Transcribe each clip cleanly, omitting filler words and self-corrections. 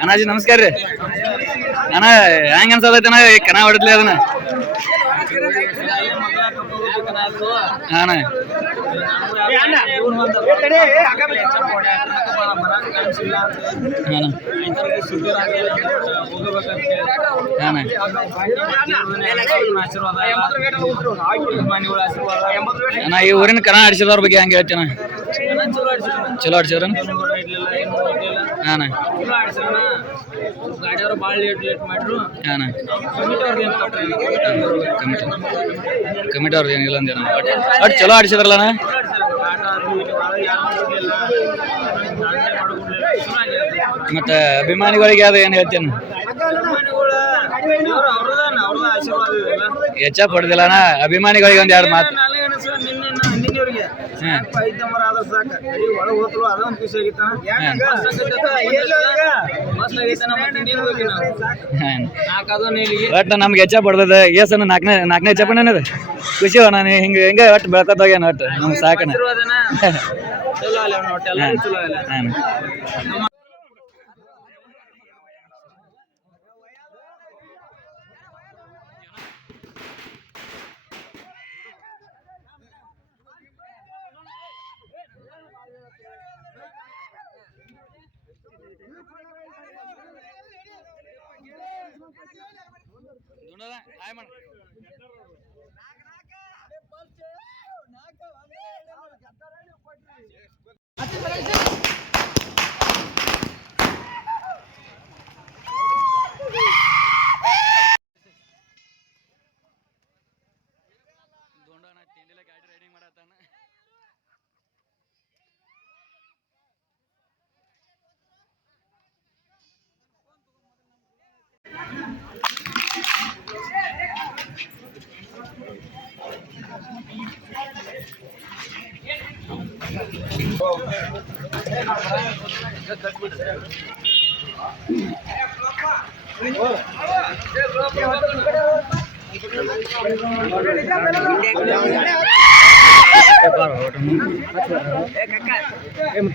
ಅಣ್ಣಾಜಿ ನಮಸ್ಕಾರ ರೀ. ಅಣ್ಣ ಹೆಂಗ ಅನ್ಸತೈತಿ ಅಣ್ಣ ಕನ ಹೊಡೆದ್ಲಿ ಅದನ್ನ? ಅಣ್ಣ ಅಣ್ಣ ಈ ಊರಿನ ಕನ ಆಡಿಸಿದವ್ರ ಬಗ್ಗೆ ಹೆಂಗ ಹೇಳ್ತೀನ? ಚಲೋ ಆಡ್ಸಿದ್ರ ಗಾಡಿಯವರು ಭಾಳ ಲೇಟ್ ಮಾಡ್ರು. ಕಮಿಟಿ ಅವ್ರದ್ದು ಏನಿಲ್ಲ ಅಂದೇನ ಒಟ್ಟು ಚಲೋ ಆಡಿಸಿದ್ರಲ್ಲ ಅಣ್ಣ? ಮತ್ತೆ ಅಭಿಮಾನಿಗಳಿಗೆ ಅದು ಏನು ಹೇಳ್ತೇನೆ? ಹೆಚ್ಚ ಪಡ್ದಿಲ್ಲ ಅಣ್ಣ ಅಭಿಮಾನಿಗಳಿಗೆ ಒಂದ್ ಎರಡು ಮಾತು. ಒಟ್ಟು ನಮ್ಗೆ ಹೆಚ್ಚ ಪಡ್ದದ ಏಸನ ನಾಲ್ಕನೇ ಹೆಚ್ಚ ಪಣ್ಣದ ಖುಷಿ ನಾನು ಹಿಂಗೆ ಒಟ್ಟು ಬೆಳ್ಕೊತ ಹೋಗ್ಯಾನ ಒಟ್ಟು ನಮ್ಗೆ ಸಾಕಣ.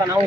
ನಾವು